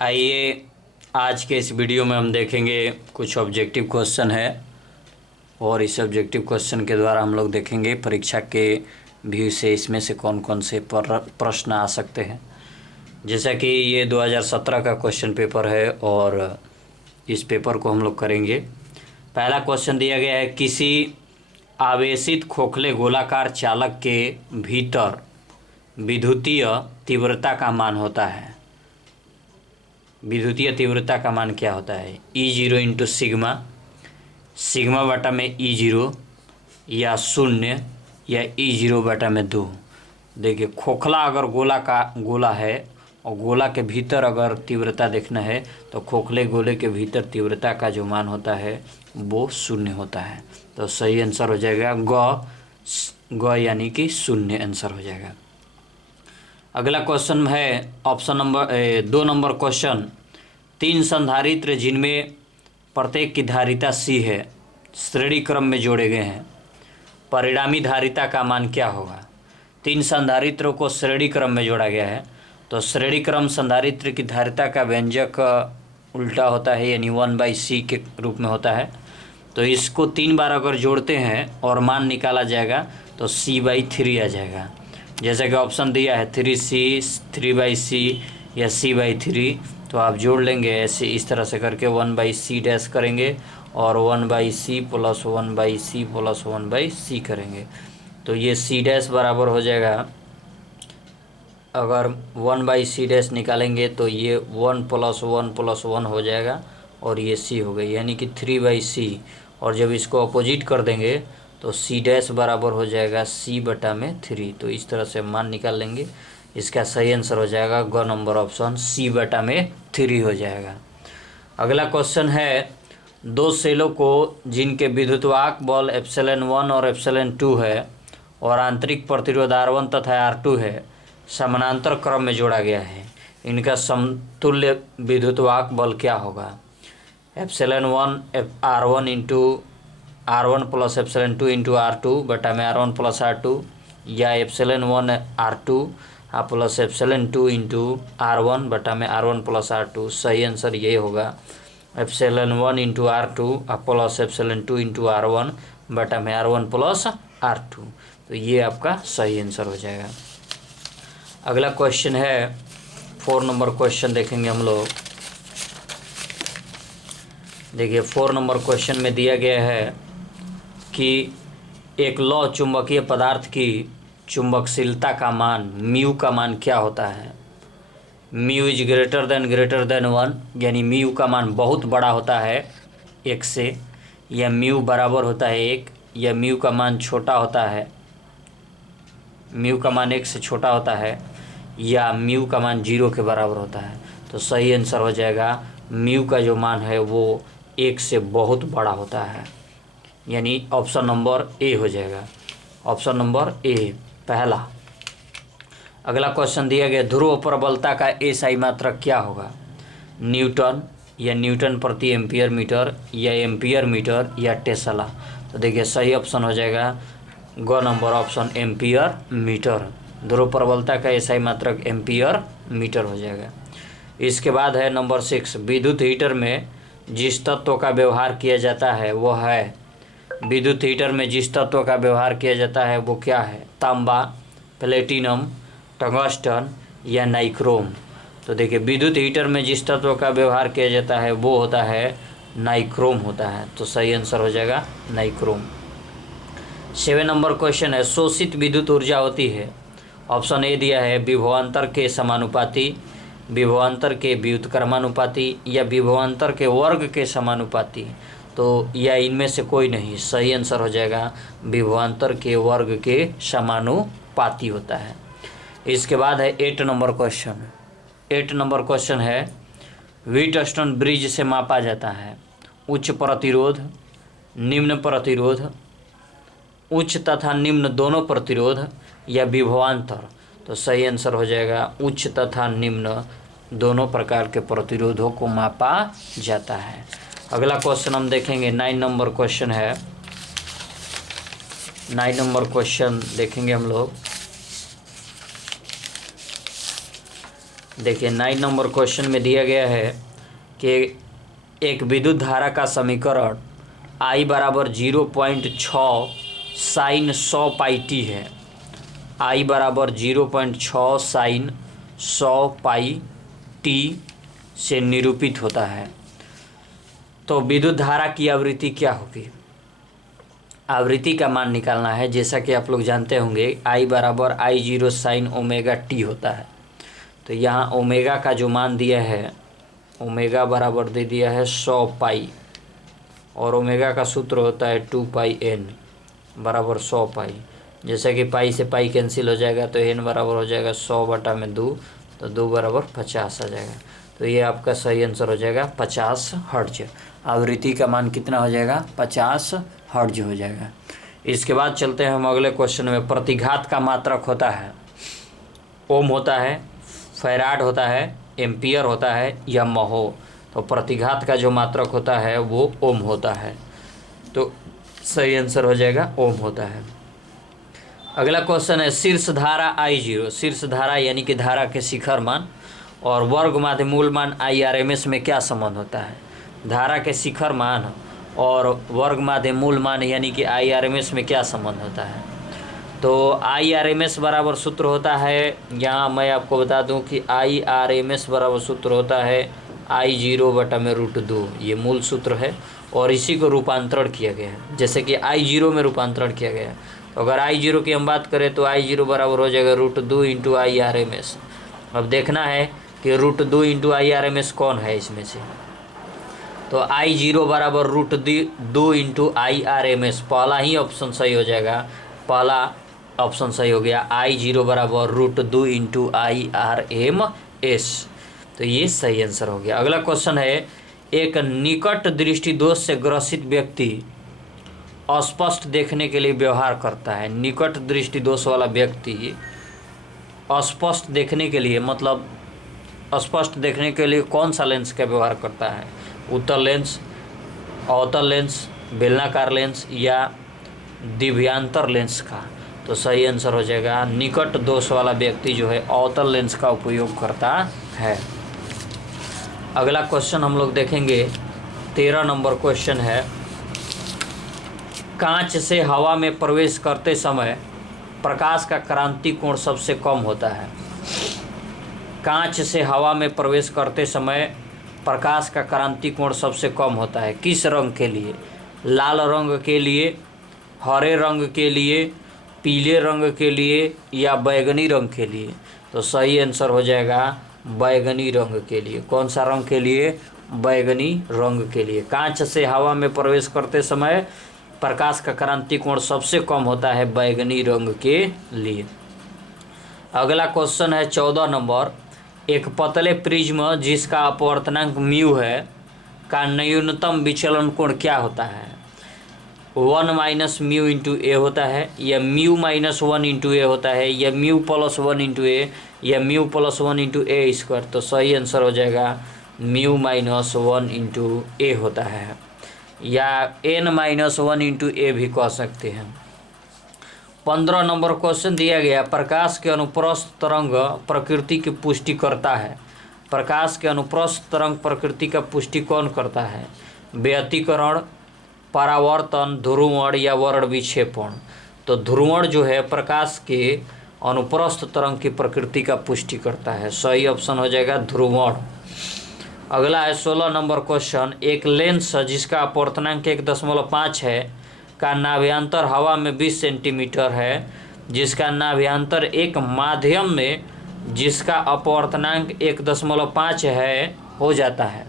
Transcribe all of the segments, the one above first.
आइए आज के इस वीडियो में हम देखेंगे कुछ ऑब्जेक्टिव क्वेश्चन है और इस ऑब्जेक्टिव क्वेश्चन के द्वारा हम लोग देखेंगे परीक्षा के व्यू से इसमें से कौन कौन से प्रश्न आ सकते हैं। जैसा कि ये 2017 का क्वेश्चन पेपर है और इस पेपर को हम लोग करेंगे। पहला क्वेश्चन दिया गया है, किसी आवेशित खोखले गोलाकार चालक के भीतर विद्युतीय तीव्रता का मान होता है। विद्युतीय तीव्रता का मान क्या होता है? E0 इंटू सिग्मा, सिग्मा बटा में E0 या शून्य या E0 बटा में 2। देखिए, खोखला अगर गोला है और गोला के भीतर अगर तीव्रता देखना है तो खोखले गोले के भीतर तीव्रता का जो मान होता है वो शून्य होता है। तो सही आंसर हो जाएगा ग यानी कि शून्य आंसर हो जाएगा। अगला क्वेश्चन है ऑप्शन नंबर 2 नंबर क्वेश्चन, 3 संधारित्र जिनमें प्रत्येक की धारिता C है श्रेणी क्रम में जोड़े गए हैं, परिणामी धारिता का मान क्या होगा? 3 संधारित्रों को श्रेणी क्रम में जोड़ा गया है तो श्रेणी क्रम संधारित्र की धारिता का व्यंजक उल्टा होता है यानी 1/C के रूप में होता है। तो इसको 3 बार अगर जोड़ते हैं और मान निकाला जाएगा तो C/3 आ जाएगा। जैसे कि ऑप्शन दिया है 3C, 3/C या C/3, तो आप जोड़ लेंगे ऐसे इस तरह से करके 1/C डैश करेंगे और 1/C plus 1/C plus 1/C करेंगे तो ये C डैश बराबर हो जाएगा। अगर 1/C डैश निकालेंगे तो ये 1 + 1 + 1 हो जाएगा और ये C हो गई यानी कि 3/C। और जब इसको अपोजिट कर देंगे तो C डैश बराबर हो जाएगा C/3। तो इस तरह से मान निकाल लेंगे। इसका सही आंसर हो जाएगा ग नंबर ऑप्शन C/3 हो जाएगा। अगला क्वेश्चन है, 2 सेलों को जिनके विद्युतवाहक बल ε1 और ε2 है और आंतरिक प्रतिरोध R1 तथा R2 है, समानांतर क्रम में जोड़ा गया है, इनका समतुल्य विद्युतवाहक बल क्या होगा? ε1 R1 into R1 plus ε2 into R2 बटा में R1 प्लस R2 या ε1 R2 प्लस ε2 इंटू R1 बटा में R1 प्लस R2। सही आंसर ये होगा ε1 into R2 plus ε2 into R1 बटा में R1 प्लस R2। तो ये आपका सही आंसर हो जाएगा। अगला क्वेश्चन है 4 नंबर क्वेश्चन देखेंगे हम लोग। देखिए 4 नंबर क्वेश्चन में दिया गया है कि एक लौह चुंबकीय पदार्थ की चुंबकशीलता का मान म्यू का मान क्या होता है? म्यू इज ग्रेटर देन 1 यानी म्यू का मान बहुत बड़ा होता है 1 से, या म्यू बराबर होता है 1, या म्यू का मान छोटा होता है, म्यू का मान 1 से छोटा होता है, या म्यू का मान 0 के बराबर होता है। तो सही आंसर हो जाएगा म्यू का जो मान है वो 1 से बहुत बड़ा होता है यानी ऑप्शन नंबर ए हो जाएगा। ऑप्शन नंबर ए पहला। अगला क्वेश्चन दिया गया, ध्रुव प्रबलता का एसआई मात्रक क्या होगा? न्यूटन या न्यूटन प्रति एम्पियर मीटर या एम्पियर मीटर या टेस्ला। तो देखिए सही ऑप्शन हो जाएगा ग नंबर ऑप्शन एम्पियर मीटर। ध्रुव प्रबलता का एसआई मात्रक एम्पियर मीटर हो जाएगा। इसके बाद है नंबर 6, विद्युत हीटर में जिस तत्व का व्यवहार किया जाता है वो है, विद्युत हीटर में जिस तत्व का व्यवहार किया जाता है वो क्या है? तांबा, प्लेटिनम, टंगस्टन या नाइक्रोम। तो देखिए विद्युत हीटर में जिस तत्व का व्यवहार किया जाता है वो होता है नाइक्रोम होता है। तो सही आंसर हो जाएगा नाइक्रोम। 7 नंबर क्वेश्चन है, शोषित विद्युत ऊर्जा होती है, ऑप्शन ए दिया है विभवांतर के समानुपाती, विभवांतर के व्युत्क्रमानुपाती या विभवांतर के वर्ग के समानुपाती। तो या इनमें से कोई नहीं। सही आंसर हो जाएगा विभवांतर के वर्ग के समानुपाती होता है। इसके बाद है 8 नंबर क्वेश्चन। 8 नंबर क्वेश्चन है, व्हीटस्टोन ब्रिज से मापा जाता है उच्च प्रतिरोध, निम्न प्रतिरोध, उच्च तथा निम्न दोनों प्रतिरोध या विभवांतर। तो सही आंसर हो जाएगा उच्च तथा निम्न दोनों प्रकार के प्रतिरोधों को मापा जाता है। अगला क्वेश्चन हम देखेंगे 9 नंबर क्वेश्चन है। 9 नंबर क्वेश्चन देखेंगे हम लोग। देखिए 9 नंबर क्वेश्चन में दिया गया है कि एक विद्युत धारा का समीकरण I बराबर 0.6 साइन 100 पाई टी है। I बराबर 0.6 साइन 100 पाई टी से निरूपित होता है। तो विद्युत धारा की आवृत्ति क्या होगी? आवृत्ति का मान निकालना है। जैसा कि आप लोग जानते होंगे I बराबर I0 साइन ओमेगा टी होता है। तो यहाँ ओमेगा का जो मान दिया है, ओमेगा बराबर दे दिया है 100 पाई, और ओमेगा का सूत्र होता है 2 पाई एन बराबर 100 पाई। जैसे कि पाई से पाई कैंसिल हो जाएगा तो एन बराबर हो जाएगा 100 बटा में 2, तो 2 बराबर 50 आ जाएगा। तो ये आपका सही आंसर हो जाएगा 50 हर्ट्ज। आवृत्ति का मान कितना हो जाएगा? 50 हर्ट्ज हो जाएगा। इसके बाद चलते हैं हम अगले क्वेश्चन में। प्रतिघात का मात्रक होता है ओम होता है, फैराड होता है, एम्पियर होता है या महो। तो प्रतिघात का जो मात्रक होता है वो ओम होता है। तो सही आंसर हो जाएगा ओम होता है। अगला क्वेश्चन है शीर्ष धारा I0, शीर्ष धारा यानी कि धारा के शिखर मान, और वर्ग माध्य मूल मान IRMS में क्या संबंध होता है? धारा के शिखर मान और वर्ग माध्य मूल मान यानी कि IRMS में क्या संबंध होता है? तो IRMS बराबर सूत्र होता है, यहाँ मैं आपको बता दूं कि IRMS बराबर सूत्र होता है I0 बटा में √2। ये मूल सूत्र है और इसी को रूपांतरण किया गया है, जैसे कि I0 में रूपांतरण किया गया है। तो अगर I0 की हम बात करें तो I0 बराबर हो जाएगा √2 इंटू IRMS। अब देखना है कि √2 इंटू IRMS कौन है इसमें से। तो I0 बराबर √2 इंटू IRMS, पहला ही ऑप्शन सही हो जाएगा। पहला ऑप्शन सही हो गया, I0 बराबर √2 इंटू IRMS। तो ये सही आंसर हो गया। अगला क्वेश्चन है एक निकट दृष्टि दोष से ग्रसित व्यक्ति अस्पष्ट देखने के लिए व्यवहार करता है। निकट दृष्टि दोष वाला व्यक्ति अस्पष्ट देखने के लिए, मतलब स्पष्ट देखने के लिए कौन सा लेंस का व्यवहार करता है? उत्तल लेंस, अवतल लेंस, बेलनाकार लेंस या दिव्यांतर लेंस का? तो सही आंसर हो जाएगा निकट दोष वाला व्यक्ति जो है अवतल लेंस का उपयोग करता है। अगला क्वेश्चन हम लोग देखेंगे 13 नंबर क्वेश्चन है कांच से हवा में प्रवेश करते समय प्रकाश का क्रांति कोण सबसे कम होता है। कांच से हवा में प्रवेश करते समय प्रकाश का क्रांति कोण सबसे कम होता है। किस रंग के लिए? लाल रंग के लिए, हरे रंग के लिए, पीले रंग के लिए या बैगनी रंग के लिए? तो सही आंसर हो जाएगा बैगनी रंग के लिए। कौन सा रंग के लिए? बैगनी रंग के लिए। कांच से हवा में प्रवेश करते समय प्रकाश का क्रांति कोण सबसे कम होता है बैगनी रंग के लिए। अगला क्वेश्चन है 14 नंबर। एक पतले प्रिज्म जिसका अपवर्तनांक म्यू है का न्यूनतम विचलन कोण क्या होता है? 1 माइनस म्यू इंटू ए होता है, या म्यू माइनस 1 इंटू ए होता है, या म्यू प्लस 1 इंटू ए, या म्यू प्लस 1 इंटू ए स्क्वायर? तो सही आंसर हो जाएगा म्यू माइनस 1 इंटू ए होता है, या एन माइनस 1 इंटू ए भी कह सकते हैं। 15 नंबर क्वेश्चन दिया गया प्रकाश के अनुप्रस्थ तरंग प्रकृति की पुष्टि करता है। प्रकाश के अनुप्रस्थ तरंग प्रकृति का पुष्टि कौन करता है? व्यतिकरण, परावर्तन, ध्रुवण या वर्ण विक्षेपण? तो ध्रुवण जो है प्रकाश के अनुप्रस्थ तरंग की प्रकृति का पुष्टि करता है। सही ऑप्शन हो जाएगा ध्रुवण। अगला है 16 नंबर क्वेश्चन। एक लेंस जिसका अपवर्तनांक 1.5 है का नाभ्यंतर हवा में 20 सेंटीमीटर है, जिसका नाभ्यंतर एक माध्यम में जिसका अपवर्तनांक 1.5 है हो जाता है।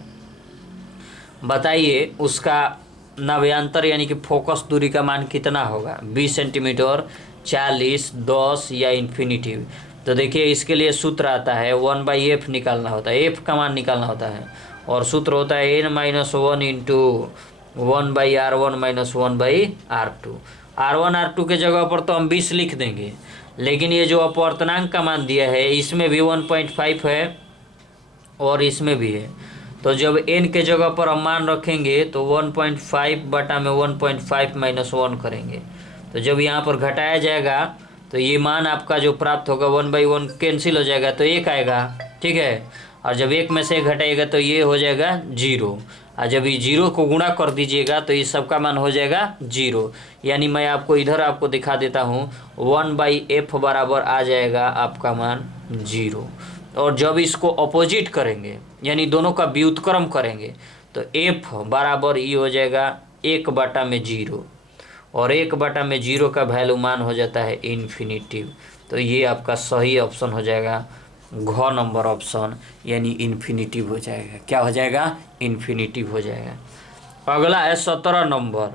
बताइए उसका नाभ्यंतर यानी कि फोकस दूरी का मान कितना होगा? 20 सेंटीमीटर, 40, 10 या इन्फिनिटी? तो देखिए इसके लिए सूत्र आता है 1/f निकालना होता है, f का मान निकालना होता है, और सूत्र होता है n-1 into 1/r1 minus 1/r2। r1 r2 के जगह पर तो हम 20 लिख देंगे, लेकिन ये जो अपवर्तनांक का मान दिया है इसमें भी 1.5 है और इसमें भी है। तो जब n के जगह पर हम मान रखेंगे तो 1.5 बटा में 1.5 माइनस 1 करेंगे, तो जब यहाँ पर घटाया जाएगा तो ये मान आपका जो प्राप्त होगा 1/1 कैंसिल हो जाएगा तो 1 आएगा। ठीक है। और जब एक में से एक घटाइएगा तो ये हो जाएगा 0, और जब ये 0 को गुणा कर दीजिएगा तो ये सबका मान हो जाएगा 0। यानी मैं आपको इधर आपको दिखा देता हूँ, 1/f बराबर आ जाएगा आपका मान 0। और जब इसको अपोजिट करेंगे यानी दोनों का व्युत्क्रम करेंगे तो f बराबर ये हो जाएगा 1/0, और 1/0 का वैल्यू मान हो जाता है इन्फिनिटिव। तो ये आपका सही ऑप्शन हो जाएगा घ नंबर ऑप्शन, यानी इन्फिनिटिव हो जाएगा। क्या हो जाएगा? इन्फिनिटिव हो जाएगा। अगला है 17 नंबर,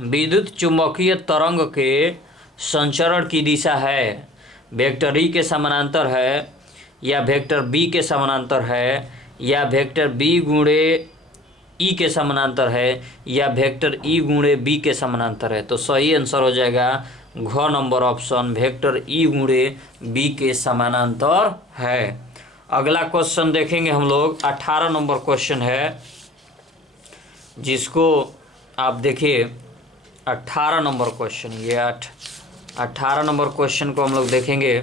विद्युत चुंबकीय तरंग के संचरण की दिशा है वेक्टर ई के समानांतर है, या वेक्टर बी के समानांतर है, या वेक्टर बी गुणे ई के समानांतर है, या वेक्टर ई गुणे बी के समानांतर है। तो सही आंसर हो जाएगा घ नंबर ऑप्शन, वेक्टर ई गुणे बी के समानांतर है। अगला क्वेश्चन देखेंगे हम लोग, 18 नंबर क्वेश्चन है, जिसको आप देखिए 18 नंबर क्वेश्चन, ये 18 नंबर क्वेश्चन को हम लोग देखेंगे।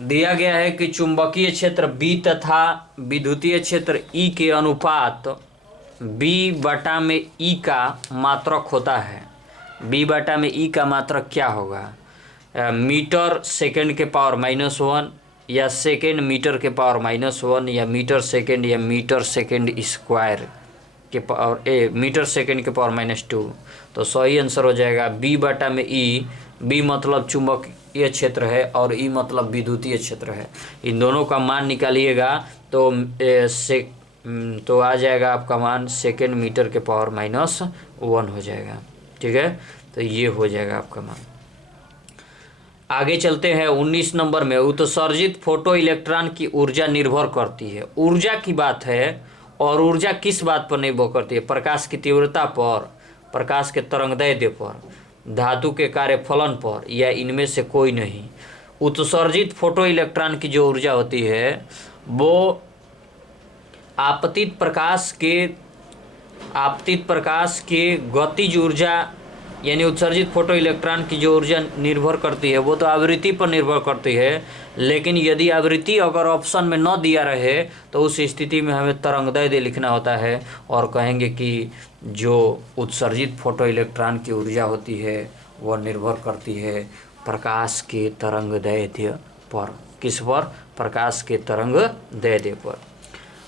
दिया गया है कि चुंबकीय क्षेत्र B तथा विद्युतीय क्षेत्र E के अनुपात B/E का मात्रक होता है। B/E का मात्रक क्या होगा? मीटर सेकंड के पावर -1, या सेकंड मीटर के पावर -1, या मीटर सेकंड, या मीटर सेकंड स्क्वायर के पावर मीटर सेकंड के पावर -2। तो सही आंसर हो जाएगा B/E। B मतलब चुंबकीय क्षेत्र है और E मतलब विद्युतीय क्षेत्र है। इन दोनों का मान निकालिएगा तो आ जाएगा आपका मान सेकेंड मीटर के पावर -1 हो जाएगा। ठीक है, तो ये हो जाएगा आपका मान। आगे चलते हैं 19 नंबर में, उत्सर्जित फोटो इलेक्ट्रॉन की ऊर्जा निर्भर करती है। ऊर्जा की बात है, और ऊर्जा किस बात पर निर्भर करती है? प्रकाश की तीव्रता पर, प्रकाश के तरंगदैर्ध्य पर, धातु के कार्यफलन पर, या इनमें से कोई नहीं। उत्सर्जित फोटो इलेक्ट्रॉन की जो ऊर्जा होती है वो आपतित प्रकाश के गतिज ऊर्जा, यानी उत्सर्जित फोटो इलेक्ट्रॉन की जो ऊर्जा निर्भर करती है वो तो आवृत्ति पर निर्भर करती है, लेकिन यदि आवृत्ति अगर ऑप्शन में न दिया रहे तो उस स्थिति में हमें तरंगदैर्ध्य लिखना होता है, और कहेंगे कि जो उत्सर्जित फोटो इलेक्ट्रॉन की ऊर्जा होती है वह निर्भर करती है प्रकाश के तरंगदैर्ध्य पर। किस पर? प्रकाश के तरंगदैर्ध्य पर।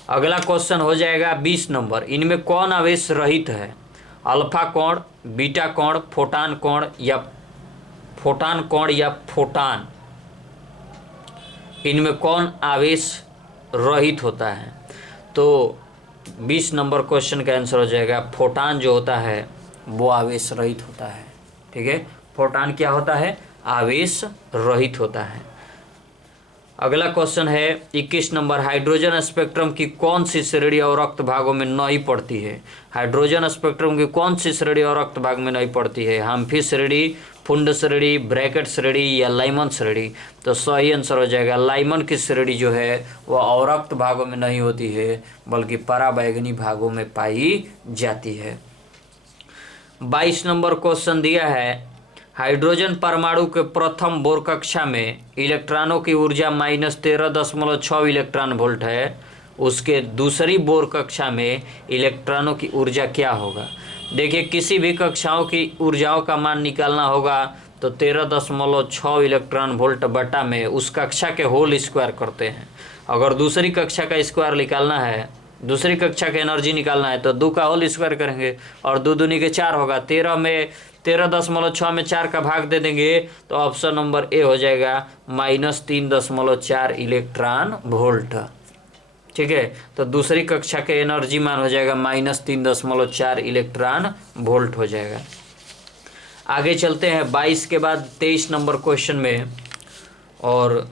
अगला क्वेश्चन हो जाएगा 20 नंबर, इनमें कौन आवेश रहित है? अल्फा कोण, बीटा कोण, फोटान कोण, या फोटान, इनमें कौन आवेश रहित होता है? तो 20 नंबर क्वेश्चन का आंसर हो जाएगा फोटान जो होता है वो आवेश रहित होता है। ठीक है, फोटान क्या होता है? आवेश रहित होता है। अगला क्वेश्चन है 21 नंबर, हाइड्रोजन स्पेक्ट्रम की कौन सी श्रेणी अवरक्त भागों में नहीं पड़ती है? हाइड्रोजन स्पेक्ट्रम की कौन सी श्रेणी अवरक्त भाग में नहीं पड़ती है? हम्फी श्रेणी, फुंड श्रेणी, ब्रैकेट श्रेणी, या लाइमन श्रेणी? तो सही आंसर हो जाएगा लाइमन की श्रेणी जो है वह अवरक्त भागों में नहीं होती है, बल्कि पराबैंगनी भागों में पाई जाती है। 22 नंबर क्वेश्चन दिया है, हाइड्रोजन परमाणु के प्रथम बोर कक्षा में इलेक्ट्रॉनों की ऊर्जा -13.6 इलेक्ट्रॉन वोल्ट है, उसके दूसरी बोर कक्षा में इलेक्ट्रॉनों की ऊर्जा क्या होगा? देखिए, किसी भी कक्षाओं की ऊर्जाओं का मान निकालना होगा तो 13.6 इलेक्ट्रॉन वोल्ट बटा में उस कक्षा के होल स्क्वायर करते हैं। अगर दूसरी कक्षा का स्क्वायर निकालना है, दूसरी कक्षा की एनर्जी निकालना है तो 2 का होल स्क्वायर करेंगे, और 2 दूनी के 4 होगा। 13.6 में 4 का भाग दे देंगे तो ऑप्शन नंबर ए हो जाएगा -3.4 इलेक्ट्रॉन वोल्ट। ठीक है, तो दूसरी कक्षा के एनर्जी मान हो जाएगा -3.4 इलेक्ट्रॉन वोल्ट हो जाएगा। आगे चलते हैं 22 के बाद 23 नंबर क्वेश्चन में, और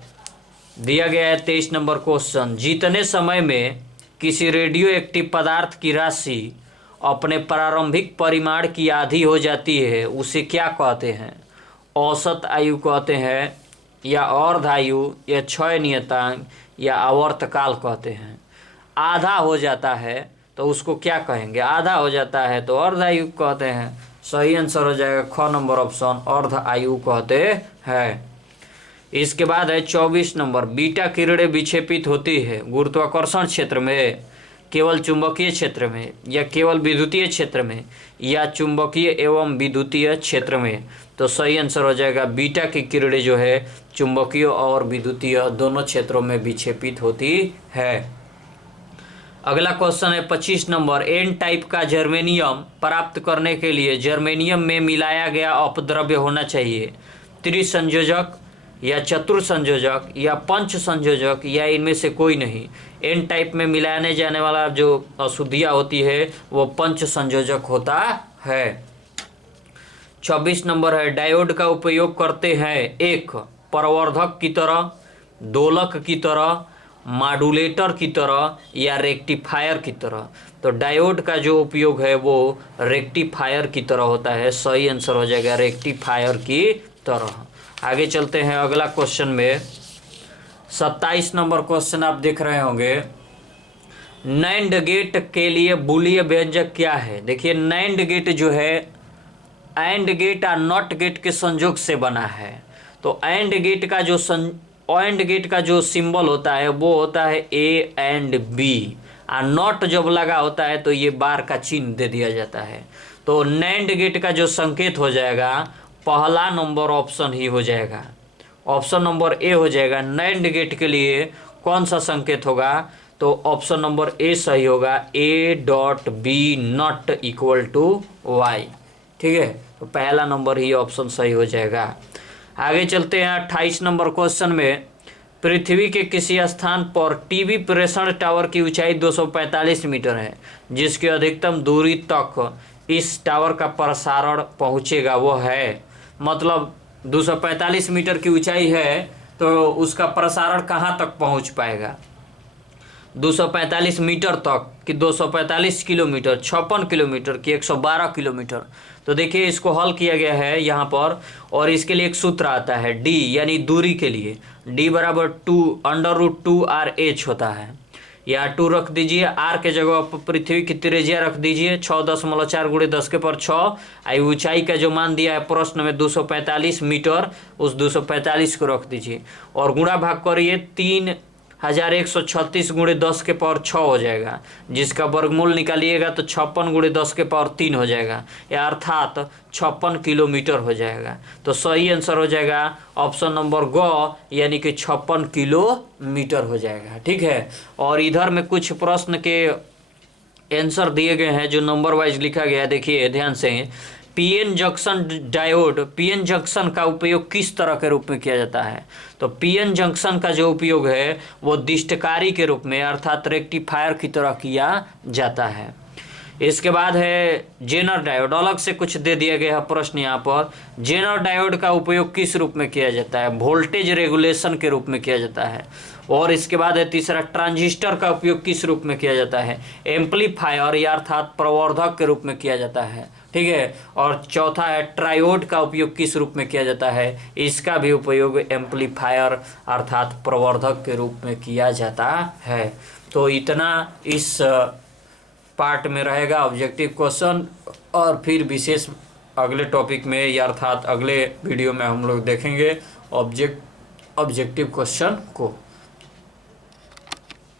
दिया गया है 23 नंबर क्वेश्चन, जितने समय में किसी रेडियो एक्टिव पदार्थ की राशि अपने प्रारंभिक परिमाण की आधी हो जाती है उसे क्या कहते हैं? औसत आयु कहते हैं, या अर्धायु, या क्षय नियतांक, या आवर्तकाल कहते हैं। आधा हो जाता है तो उसको क्या कहेंगे? आधा हो जाता है तो अर्धायु कहते हैं, सही आंसर हो जाएगा ख नंबर ऑप्शन, अर्ध आयु कहते हैं। इसके बाद है 24 नंबर, बीटा किरणें विक्षेपित होती है गुरुत्वाकर्षण क्षेत्र में, केवल चुंबकीय क्षेत्र में, या केवल विद्युतीय क्षेत्र में, या चुंबकीय एवं विद्युतीय क्षेत्र में। तो सही आंसर हो जाएगा बीटा की किरणें जो है चुंबकीय और विद्युतीय दोनों क्षेत्रों में विक्षेपित होती है। अगला क्वेश्चन है 25 नंबर, एन टाइप का जर्मेनियम प्राप्त करने के लिए जर्मेनियम में मिलाया गया अपद्रव्य होना चाहिए त्रिसंयोजक या चतुर्संयोजक या पंच संयोजक या इनमें से कोई नहीं। एन टाइप में मिलाने जाने वाला जो अशुद्धियाँ होती है वो पंच संयोजक होता है। 26 नंबर है, डायोड का उपयोग करते हैं एक प्रवर्धक की तरह, दोलक की तरह, मॉड्यूलेटर की तरह या रेक्टिफायर की तरह। तो डायोड का जो उपयोग है वो रेक्टिफायर की तरह होता है। सही आंसर हो जाएगा रेक्टिफायर की तरह। आगे चलते हैं अगला क्वेश्चन में। 27 नंबर क्वेश्चन आप देख रहे होंगे, नैंड गेट के लिए बूलियन व्यंजक क्या है। देखिए नैंड गेट जो है एंड गेट और नॉट गेट के संयोग से बना है। तो एंड गेट का जो सिंबल होता है वो होता है ए एंड बी, और नॉट जब लगा होता है तो ये बार का चिन्ह दे दिया जाता है। तो नैंड गेट का जो संकेत हो जाएगा पहला नंबर ऑप्शन ही हो जाएगा, ऑप्शन नंबर ए हो जाएगा। नैंड गेट के लिए कौन सा संकेत होगा, तो ऑप्शन नंबर ए सही होगा, a dot b not equal to y. ठीक है, तो पहला नंबर ही ऑप्शन सही हो जाएगा। आगे चलते हैं 28 नंबर क्वेश्चन में, पृथ्वी के किसी स्थान पर टीवी प्रेषण टावर की ऊंचाई 245 मीटर है, जिसकी अधिकतम दूरी तक इस टावर का प्रसारण पहुंचेगा वो है। मतलब 245 मीटर की ऊंचाई है तो उसका प्रसारण कहाँ तक पहुंच पाएगा, 245 मीटर तक कि 245 किलोमीटर, 56 किलोमीटर कि 112 किलोमीटर। तो देखिए इसको हल किया गया है यहाँ पर, और इसके लिए एक सूत्र आता है डी यानी दूरी के लिए, डी बराबर 2√2r(h) होता है। या 2 रख दीजिए, आर के जगह पृथ्वी की त्रिज्या रख दीजिए 6.4 × 10⁻6। आई ऊंचाई का जो मान दिया है प्रश्न में 245 मीटर, उस 245 को रख दीजिए और गुणा भाग करिए 3136 × 10⁻6 हो जाएगा, जिसका वर्गमूल निकालिएगा तो 56 × 10⁻3 हो जाएगा, या अर्थात 56 किलोमीटर हो जाएगा। तो सही आंसर हो जाएगा ऑप्शन नंबर ग यानी कि 56 किलोमीटर हो जाएगा। ठीक है, और इधर में कुछ प्रश्न के आंसर दिए गए हैं जो नंबर वाइज लिखा गया है। देखिए ध्यान से, PN junction diode, PN junction का उपयोग किस तरह के रूप में किया जाता है। तो पीएन जंक्शन का जो उपयोग है वो दिष्टकारी के रूप में अर्थात रेक्टिफायर की तरह किया जाता है। इसके बाद है जेनर डायोड, अलग से कुछ दे दिया गया है प्रश्न यहाँ पर। जेनर डायोड का उपयोग किस रूप में किया जाता है, वोल्टेज रेगुलेशन के रूप में किया जाता है। और इसके बाद है तीसरा, ट्रांजिस्टर का उपयोग किस रूप में किया जाता है, एम्पलीफायर या अर्थात प्रवर्धक के रूप में किया जाता है। ठीक है, और चौथा है ट्रायोड का उपयोग किस रूप में किया जाता है, इसका भी उपयोग एम्पलीफायर अर्थात प्रवर्धक के रूप में किया जाता है। तो इतना इस पार्ट में रहेगा ऑब्जेक्टिव क्वेश्चन, और फिर विशेष अगले टॉपिक में या अर्थात अगले वीडियो में हम लोग देखेंगे ऑब्जेक्टिव क्वेश्चन को।